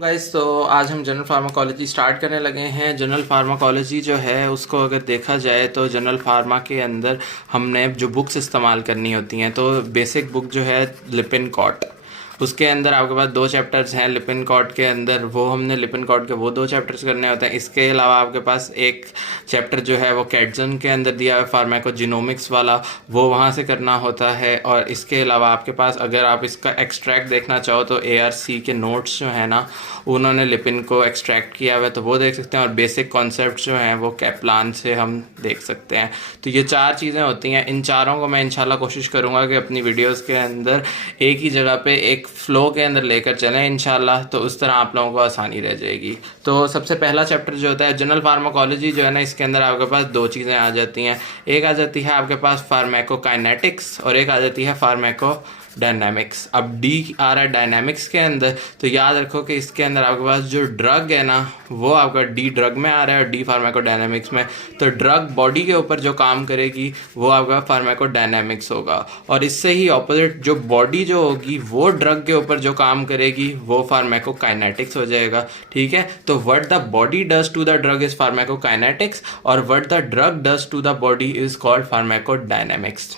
Guys, तो आज हम जनरल फार्माकोलॉजी स्टार्ट करने लगे हैं। जनरल फार्माकोलॉजी जो है उसको अगर देखा जाए तो जनरल फार्मा के अंदर हमने जो बुक्स इस्तेमाल करनी होती हैं, तो बेसिक बुक जो है लिपिनकॉट, उसके अंदर आपके पास 2 चैप्टर्स हैं लिपिनकॉट के अंदर, वो हमने लिपिनकॉट के वो 2 चैप्टर्स करने होते हैं। इसके अलावा आपके पास एक चैप्टर जो है वो कैटजन के अंदर दिया है फार्माकोजिनोमिक्स वाला, वो वहाँ से करना होता है। और इसके अलावा आपके पास अगर आप इसका एक्सट्रैक्ट देखना चाहो तो ARC के नोट्स जो है ना, उन्होंने लिपिन को एक्सट्रैक्ट किया हुआ है, तो वो देख सकते हैं। और बेसिक कॉन्सेप्ट जो हैं वो कैप्लान से हम देख सकते हैं। तो ये 4 चीज़ें होती हैं। इन चारों को मैं इंशाल्लाह कोशिश करूँगा कि अपनी वीडियोज़ के अंदर एक ही जगह पे एक फ्लो के अंदर लेकर चलें इंशाल्लाह, तो उस तरह आप लोगों को आसानी रह जाएगी। तो सबसे पहला चैप्टर जो होता है जनरल फार्माकोलॉजी जो है ना, इसके अंदर आपके पास 2 चीज़ें आ जाती हैं। एक आ जाती है आपके पास फार्माकोकाइनेटिक्स और एक आ जाती है फार्माको डायनामिक्स। अब डी आ रहा है डायनामिक्स के अंदर, तो याद रखो कि इसके अंदर आपके पास जो ड्रग है ना वो आपका डी ड्रग में आ रहा है और डी फार्माकोडायनामिक्स में। तो ड्रग बॉडी के ऊपर जो काम करेगी वो आपका फार्माकोडायनामिक्स होगा, और इससे ही ऑपोजिट जो बॉडी जो होगी वो ड्रग के ऊपर जो काम करेगी वो फार्माकोकाइनेटिक्स हो जाएगा। ठीक है, तो what the body does to the drug is pharmacokinetics और what the drug does to the body is called pharmacodynamics.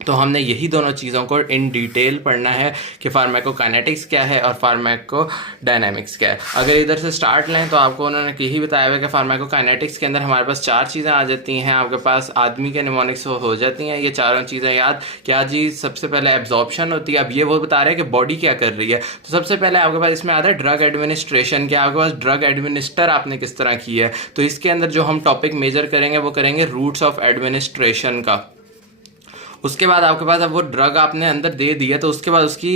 तो हमने यही दोनों चीज़ों को इन डिटेल पढ़ना है कि फार्माकोकाइनेटिक्स क्या है और फार्माकोडायनामिक्स क्या है। अगर इधर से स्टार्ट लें तो आपको उन्होंने यही बताया हुआ कि फार्माकोकाइनेटिक्स के अंदर हमारे पास 4 चीज़ें आ जाती हैं। आपके पास आदमी के निमोनिक्स हो जाती हैं ये चारों चीज़ें याद। क्या जी? सबसे पहले एब्जॉर्प्शन होती है। अब ये वो बता रहे हैं कि बॉडी क्या कर रही है। तो सबसे पहले आपके पास इसमें आता है ड्रग एडमिनिस्ट्रेशन। क्या आपके पास ड्रग एडमिनिस्टर आपने किस तरह की है। तो इसके अंदर जो हम टॉपिक मेजर करेंगे वो करेंगे रूट्स ऑफ एडमिनिस्ट्रेशन का। उसके बाद आपके पास अब वो ड्रग आपने अंदर दे दिया, तो उसके बाद उसकी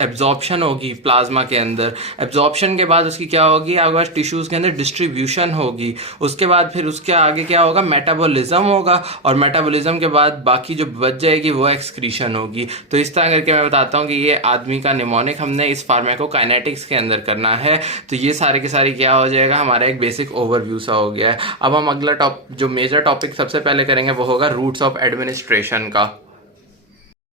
एब्जॉर्प्शन होगी प्लाज्मा के अंदर। एब्जॉर्प्शन के बाद उसकी क्या होगी, आपके पास टिश्यूज़ के अंदर डिस्ट्रीब्यूशन होगी। उसके बाद फिर उसके आगे क्या होगा, मेटाबॉलिज्म होगा, और मेटाबॉलिज्म के बाद बाकी जो बच जाएगी वो एक्सक्रीशन होगी। तो इस तरह करके मैं बताता हूँ कि ये आदमी का निमोनिक हमने इस फार्माकोकाइनेटिक्स के अंदर करना है। तो ये सारे के सारे क्या हो जाएगा, हमारा एक बेसिक ओवरव्यू सा हो गया है। अब हम अगला जो मेजर टॉपिक सबसे पहले करेंगे वो होगा रूट्स ऑफ एडमिनिस्ट्रेशन का।